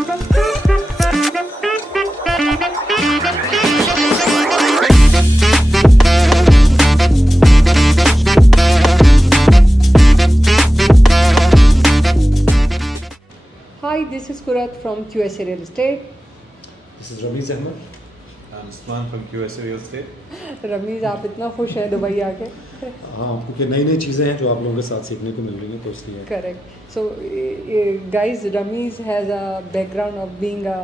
Hi, this is Kurat from QSA Real Estate. This is Ramiz Ahmed. I'm Usman from QSA Real Estate. Ramiz, आप इतना खुश हैं दुबई आके? हाँ, क्योंकि नई नई चीज़ें हैं जो आप लोगों के साथ सीखने को मिल रही हैं, तो इसलिए। Correct. So, guys, Ramiz has a background of being a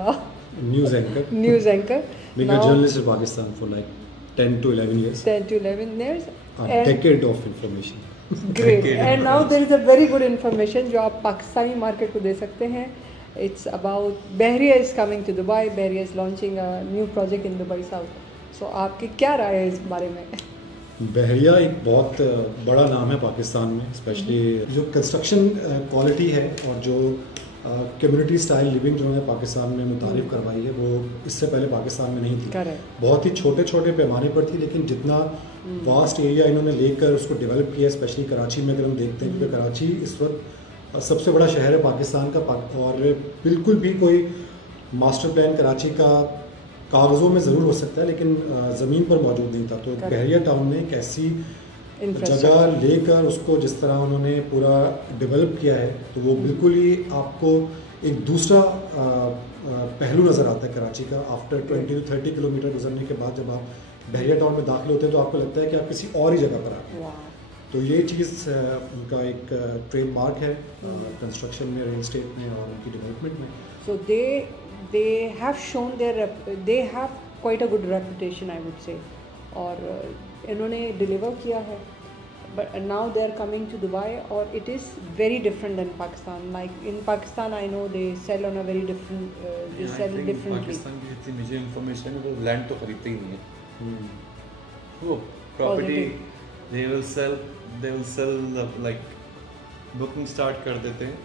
news anchor. News anchor. Being a journalist in Pakistan for like 10 to 11 years. 10 to 11 years. A decade of information. Great. And now there is a very good information जो आप पाकिस्तानी मार्केट को दे सकते हैं. It's about Bahria is coming to Dubai. Bahria is launching a new project in Dubai South. So आपकी क्या राय है इस बारे में? बहरिया एक बहुत बड़ा नाम है पाकिस्तान में, स्पेशली जो कंस्ट्रक्शन क्वालिटी है और जो कम्युनिटी स्टाइल लिविंग जो उन्होंने पाकिस्तान में मुतारिफ करवाई है वो इससे पहले पाकिस्तान में नहीं थी. बहुत ही छोटे छोटे पैमाने पर थी, लेकिन जितना वास्ट एरिया इन्होंने लेकर उसको डेवलप किया, स्पेशली कराची में अगर हम देखते हैं, क्योंकि कराची इस वक्त सबसे बड़ा शहर है पाकिस्तान का, और बिल्कुल भी कोई मास्टर प्लान कराची का कागज़ों में ज़रूर हो सकता है लेकिन ज़मीन पर मौजूद नहीं था. तो बहरिया टाउन ने एक ऐसी जगह लेकर उसको जिस तरह उन्होंने पूरा डेवलप किया है, तो वो बिल्कुल ही आपको एक दूसरा पहलू नज़र आता है कराची का. आफ्टर 20 to 30 किलोमीटर गुजरने के बाद जब आप बहरिया टाउन में दाखिल होते हैं तो आपको लगता है कि आप किसी और ही जगह पर आ गए. तो ये चीज़ उनका एक ट्रेडमार्क है कंस्ट्रक्शन में, रियल एस्टेट में और उनकी डेवलपमेंट में. So they have shown they have quite a good reputation, I would say, और इन्होंने डिलीवर किया है. But now they are coming to Dubai, or it is very different than Pakistan. Like in Pakistan, I know they sell on a very different. They sell differently. Pakistan की जितनी मुझे इन्फॉर्मेशन है वो लैंड तो खरीदते ही नहीं है. वो property they will sell like booking start कर देते हैं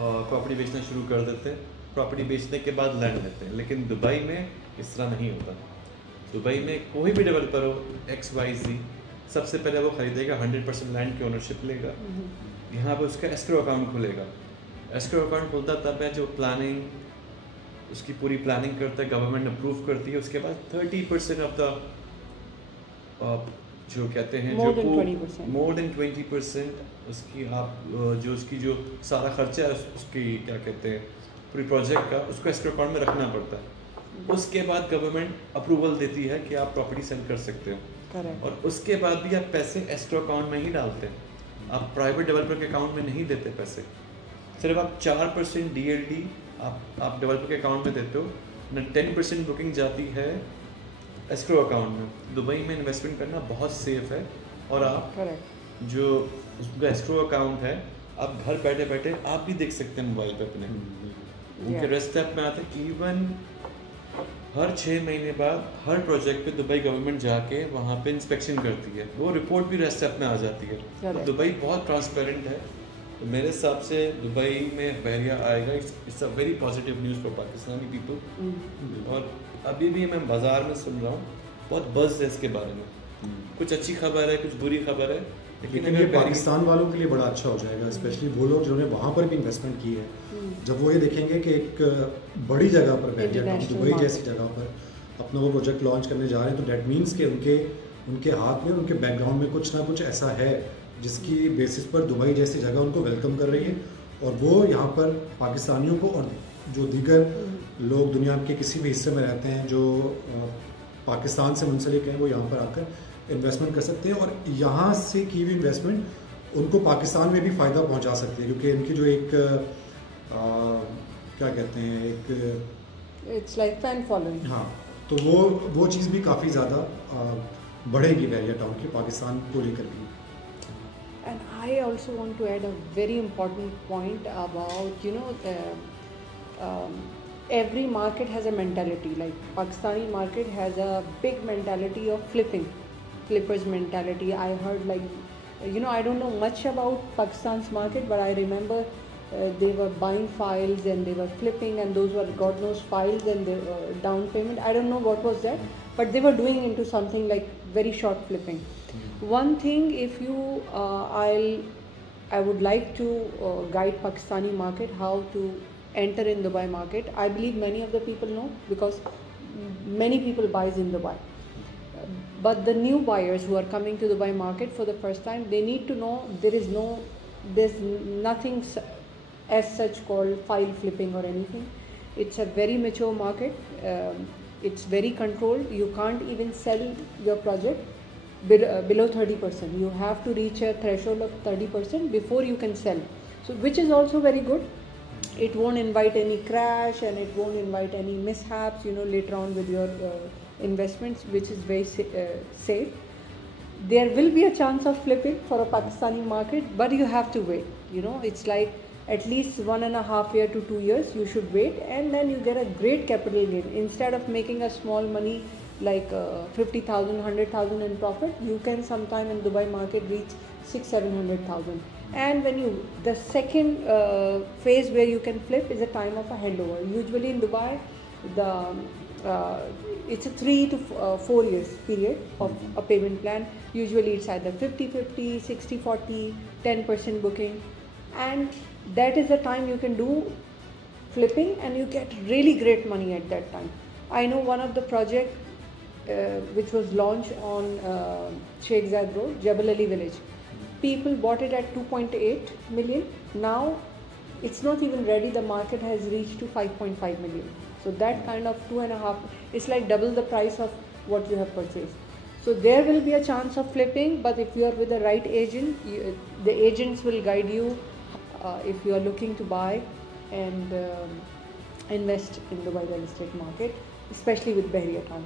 और प्रॉपर्टी बेचना शुरू कर देते हैं. प्रॉपर्टी बेचने के बाद लैंड लेते हैं. लेकिन दुबई में इस तरह नहीं होता. दुबई में कोई भी डेवलपर हो XYZ, सबसे पहले वो खरीदेगा, 100% लैंड की ओनरशिप लेगा. यहाँ पे उसका एस्क्रो अकाउंट खुलेगा. एस्क्रो अकाउंट खुलता तब है जो प्लानिंग, उसकी पूरी प्लानिंग करता है, गवर्नमेंट अप्रूव करती है. उसके बाद 30% ऑफ द जो कहते हैं मोर देन 20% उसकी आप जो उसकी जो सारा खर्चा है उसकी क्या कहते हैं पूरी प्रोजेक्ट का, उसको एस्क्रो अकाउंट में रखना पड़ता है. उसके बाद गवर्नमेंट अप्रूवल देती है कि आप प्रॉपर्टी सेल कर सकते हो. और उसके बाद भी आप पैसे एस्क्रो अकाउंट में ही डालते हैं. आप प्राइवेट डेवलपर के अकाउंट में नहीं देते पैसे. सिर्फ आप 4% DLD आप डेवलपर के अकाउंट में देते हो. 10% बुकिंग जाती है एस्क्रो अकाउंट में. दुबई में इन्वेस्टमेंट करना बहुत सेफ है. और आप जो उसका एस्क्रो अकाउंट है आप घर बैठे बैठे आप भी देख सकते हैं मोबाइल पे अपने. उनके रेस्ट ऐप में आते हैं. इवन हर 6 महीने बाद हर प्रोजेक्ट पे दुबई गवर्नमेंट जाके वहाँ पे इंस्पेक्शन करती है. वो रिपोर्ट भी रेस्ट ऐप में आ जाती है. तो दुबई बहुत ट्रांसपेरेंट है. तो मेरे हिसाब से दुबई में बहरिया आएगा. It's a very positive news for Pakistani पीपल. और अभी भी मैं बाज़ार में सुन रहा हूँ बहुत बज़ है इसके बारे में. कुछ अच्छी खबर है, कुछ बुरी खबर है, लेकिन ये पाकिस्तान वालों के लिए बड़ा अच्छा हो जाएगा. स्पेशली वो लोग जिन्होंने वहाँ पर भी इन्वेस्टमेंट की है, जब वो ये देखेंगे कि एक बड़ी जगह पर बहरिया दुबई जैसी जगह पर अपना वो प्रोजेक्ट लॉन्च करने जा रहे हैं, तो डैट मीन्स कि उनके हाथ में, उनके बैकग्राउंड में कुछ ना कुछ ऐसा है जिसकी बेसिस पर दुबई जैसी जगह उनको वेलकम कर रही है. और वो यहाँ पर पाकिस्तानियों को और जो दीगर लोग दुनिया के किसी भी हिस्से में रहते हैं जो पाकिस्तान से मुंसलिक हैं, वो यहाँ पर आकर इन्वेस्टमेंट कर सकते हैं. और यहाँ से की हुई इन्वेस्टमेंट उनको पाकिस्तान में भी फ़ायदा पहुँचा सकती है, क्योंकि इनकी जो एक क्या कहते हैं, एक इट्स लाइक फैन फॉलोइंग. हाँ, तो वो चीज़ भी काफ़ी ज़्यादा बढ़ेगी बहरिया टाउन की पाकिस्तान को लेकर भी. And I also want to add a very important point about, every market has a mentality. Like Pakistani market has a big mentality of flippers mentality. I heard I don't know much about Pakistan's market, but I remember they were buying files and they were flipping, and those were God knows files and the down payment. I don't know what was that, but they were doing into something like very short flipping. One thing, if you, I would like to guide Pakistani market how to enter in Dubai market. I believe many of the people know because many people buys in Dubai. But the new buyers who are coming to Dubai market for the first time, they need to know there's nothing as such called file flipping or anything. It's a very mature market. It's very controlled. You can't even sell your project below 30%. You have to reach a threshold of 30% before you can sell. So which is also very good. It won't invite any crash and it won't invite any mishaps, later on with your investments, which is very safe. There will be a chance of flipping for a Pakistani market, but you have to wait. It's like at least 1.5 years to 2 years you should wait, and then you get a great capital gain. Instead of making a small money like 50,000, 100,000 in profit, you can sometime in Dubai market reach 600,000-700,000. And when the second phase where you can flip is a time of a handover. Usually in Dubai, it's a 3 to 4 years period of a payment plan. Usually it's either 50-50, 60-40, 10% booking, and that is the time you can do flipping and you get really great money at that time. I know one of the project which was launched on Sheikh Zayed Road, Jebel Ali Village. People bought it at 2.8 million. Now it's not even ready. The market has reached to 5.5 million. So that kind of 2.5, it's like double the price of what you have purchased. So there will be a chance of flipping, but if you are with the right agent, the agents will guide you if you are looking to buy and invest in Dubai real estate market, especially with Bahria Town.